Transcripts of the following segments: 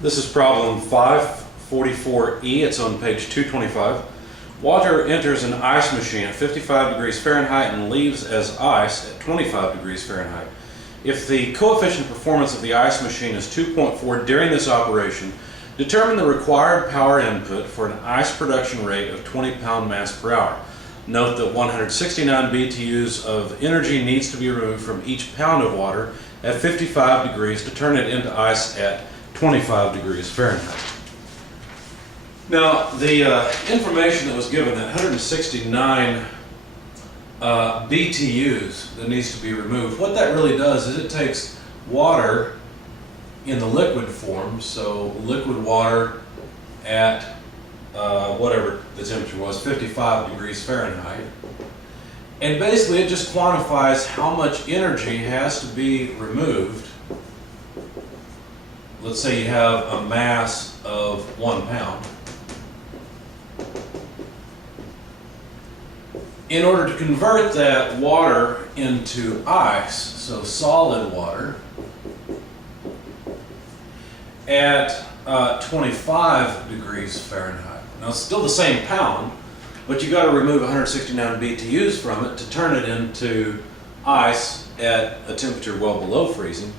This is problem 544E. It's on page 225. Water enters an ice machine at 55 degrees Fahrenheit and leaves as ice at 25 degrees Fahrenheit. If the coefficient of performance of the ice machine is 2.4 during this operation, determine the required power input for an ice production rate of 20 pound mass per hour. Note that 169 BTUs of energy needs to be removed from each pound of water at 55 degrees to turn it into ice at 25 degrees Fahrenheit. Now, the information that was given, that 169 BTUs that needs to be removed, what that really does is it takes water in the liquid form, so liquid water at whatever the temperature was, 55 degrees Fahrenheit, and basically it just quantifies how much energy has to be removed. Let's say you have a mass of 1 pound. In order to convert that water into ice, so solid water, at 25 degrees Fahrenheit. Now it's still the same pound, but you got to remove 169 BTUs from it to turn it into ice at a temperature well below freezing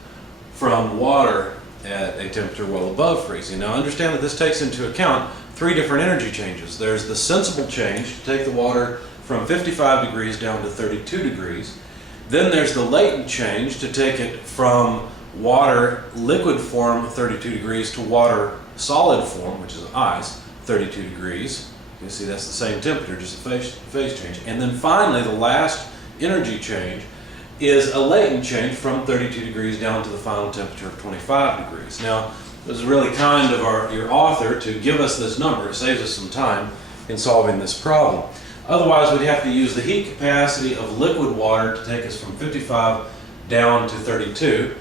from water at a temperature well above freezing. Now understand that this takes into account 3 different energy changes. There's the sensible change to take the water from 55 degrees down to 32 degrees. Then there's the latent change to take it from water liquid form 32 degrees to water solid form, which is ice, 32 degrees. You see that's the same temperature, just a phase change. And then finally the last energy change is a latent change from 32 degrees down to the final temperature of 25 degrees. Now, it was really kind of your author to give us this number. It saves us some time in solving this problem. Otherwise, we'd have to use the heat capacity of liquid water to take us from 55 down to 32,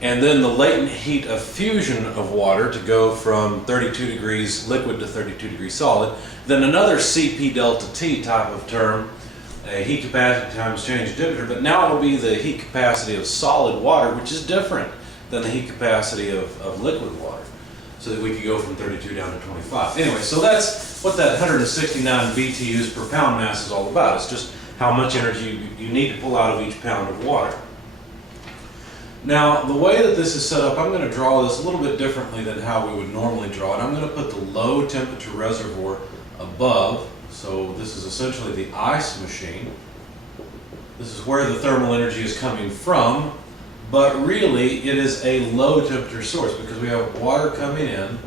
and then the latent heat of fusion of water to go from 32 degrees liquid to 32 degrees solid, then another Cp delta T type of term, a heat capacity times change in temperature, but now it'll be the heat capacity of solid water, which is different than the heat capacity of liquid water, so that we could go from 32 down to 25. Anyway, so that's what that 169 BTUs per pound mass is all about. It's just how much energy you need to pull out of each pound of water. Now, the way that this is set up, I'm going to draw this a little bit differently than how we would normally draw it. I'm going to put the low temperature reservoir above. So this is essentially the ice machine. This is where the thermal energy is coming from, but really it is a low temperature source because we have water coming in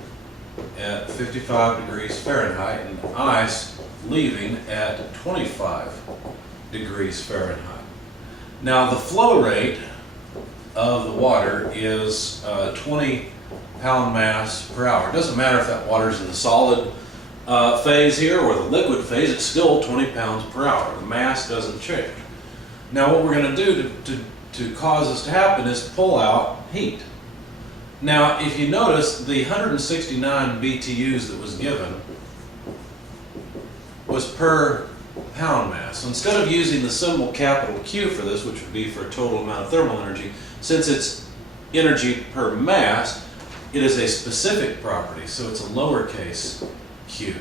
at 55 degrees Fahrenheit and ice leaving at 25 degrees Fahrenheit. Now the flow rate of the water is 20 pound mass per hour. It doesn't matter if that water is in the solid phase here or the liquid phase, it's still 20 pounds per hour. The mass doesn't change. Now what we're going to do to cause this to happen is pull out heat. Now if you notice, the 169 BTUs that was given was per pound mass. So instead of using the symbol capital Q for this, which would be for a total amount of thermal energy, since it's energy per mass, it is a specific property, so it's a lowercase Q.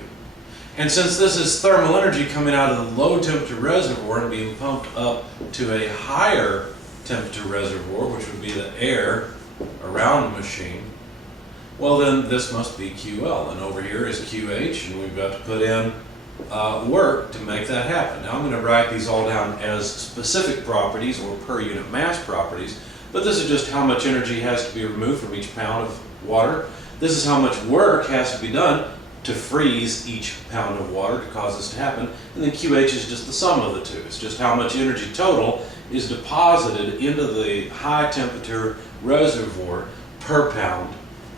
And since this is thermal energy coming out of the low temperature reservoir and being pumped up to a higher temperature reservoir, which would be the air around the machine, well then this must be QL, and over here is QH, and we've got to put in work to make that happen. Now I'm going to write these all down as specific properties or per unit mass properties, but this is just how much energy has to be removed from each pound of water. This is how much work has to be done to freeze each pound of water to cause this to happen, and then QH is just the sum of the two. It's just how much energy total is deposited into the high temperature reservoir per pound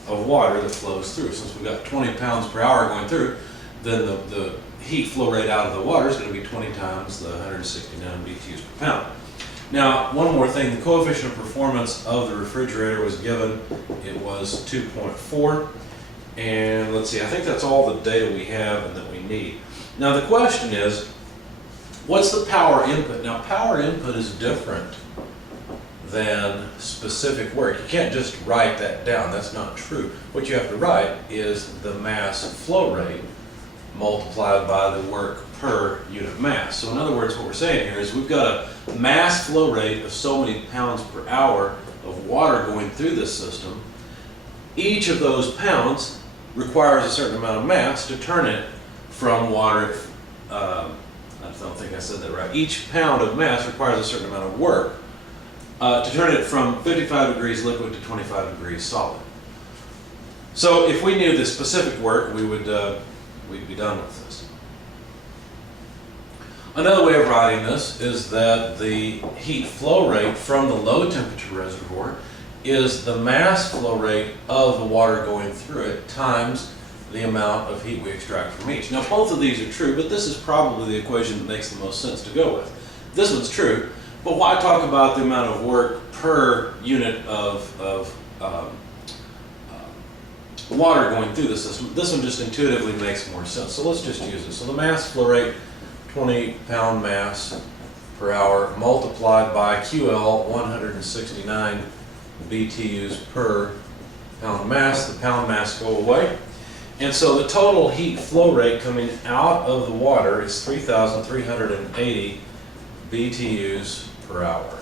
of water that flows through. Since we've got 20 pounds per hour going through, then the heat flow rate out of the water is going to be 20 times the 169 BTUs per pound. Now, one more thing, the coefficient of performance of the refrigerator was given. It was 2.4. And let's see, I think that's all the data we have and that we need. Now the question is, what's the power input? Now power input is different than specific work. You can't just write that down. That's not true. What you have to write is the mass flow rate multiplied by the work per unit mass. So in other words, what we're saying here is we've got a mass flow rate of so many pounds per hour of water going through this system. Each of those pounds requires a certain amount of mass to turn it from water. I don't think I said that right. Each pound of mass requires a certain amount of work to turn it from 55 degrees liquid to 25 degrees solid. So if we knew the specific work, we'd be done with this. Another way of writing this is that the heat flow rate from the low temperature reservoir is the mass flow rate of the water going through it times the amount of heat we extract from each. Now both of these are true, but this is probably the equation that makes the most sense to go with. This one's true, but why talk about the amount of work per unit of water going through the system? This one just intuitively makes more sense. So let's just use it. So the mass flow rate, 20 pound mass per hour multiplied by QL, 169 BTUs per pound mass. The pound mass go away. And so the total heat flow rate coming out of the water is 3,380 BTUs per hour.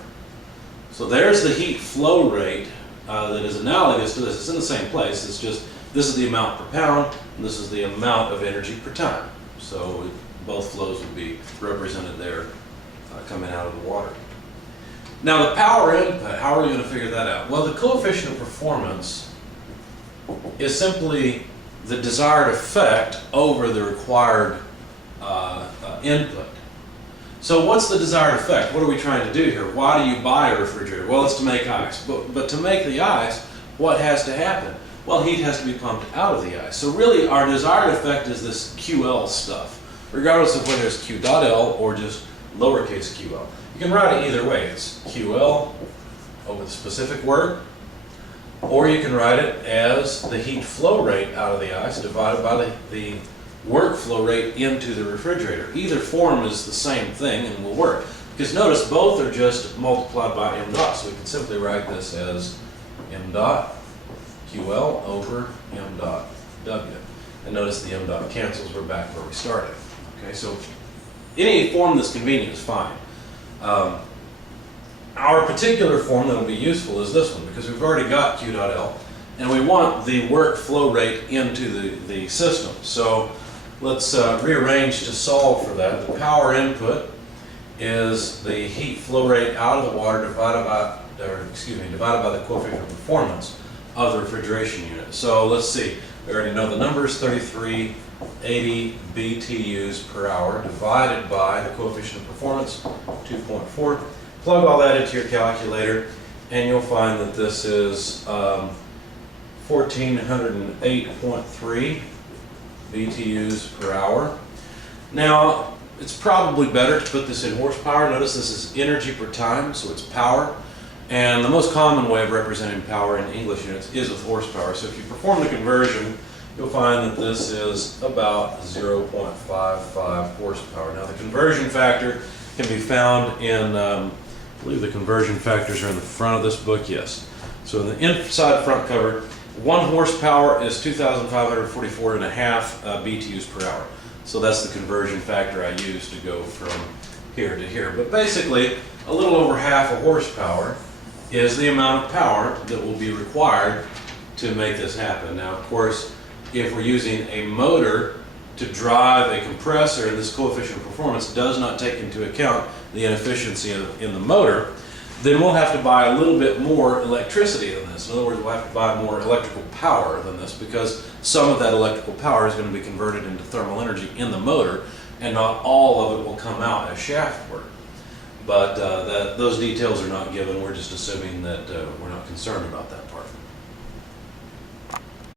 So there's the heat flow rate that is analogous to this. It's in the same place. It's just this is the amount per pound, and this is the amount of energy per time. So both flows would be represented there coming out of the water. Now the power input, how are we going to figure that out? Well, the coefficient of performance is simply the desired effect over the required input. So what's the desired effect? What are we trying to do here? Why do you buy a refrigerator? Well, it's to make ice. But to make the ice, what has to happen? Well, heat has to be pumped out of the ice. So really our desired effect is this QL stuff, regardless of whether it's Q dot L or just lowercase ql. You can write it either way. It's QL over the specific work, or you can write it as the heat flow rate out of the ice divided by the work flow rate into the refrigerator. Either form is the same thing and will work. Because notice both are just multiplied by m dot, so we can simply write this as m dot QL over m dot W. And notice the m dot cancels, we're back where we started. Okay, so any form that's convenient is fine. Our particular form that will be useful is this one, because we've already got Q dot L, and we want the work flow rate into the system. So let's rearrange to solve for that. The power input is the heat flow rate out of the water divided by the coefficient of performance of the refrigeration unit. So let's see, we already know the numbers, 3380 BTUs per hour divided by the coefficient of performance, 2.4. Plug all that into your calculator and you'll find that this is 1408.3 BTUs per hour. Now, it's probably better to put this in horsepower. Notice this is energy per time, so it's power. And the most common way of representing power in English units is with horsepower. So if you perform the conversion, you'll find that this is about 0.55 horsepower. Now the conversion factor can be found in, I believe the conversion factors are in the front of this book, yes. So in the inside front cover, 1 horsepower is 2,544.5 BTUs per hour. So that's the conversion factor I use to go from here to here. But basically, a little over half a horsepower is the amount of power that will be required to make this happen. Now, of course, if we're using a motor to drive a compressor, and this coefficient of performance does not take into account the inefficiency in the motor, then we'll have to buy a little bit more electricity than this. In other words, we'll have to buy more electrical power than this, because some of that electrical power is going to be converted into thermal energy in the motor, and not all of it will come out as shaft work. But those details are not given. We're just assuming that we're not concerned about that part.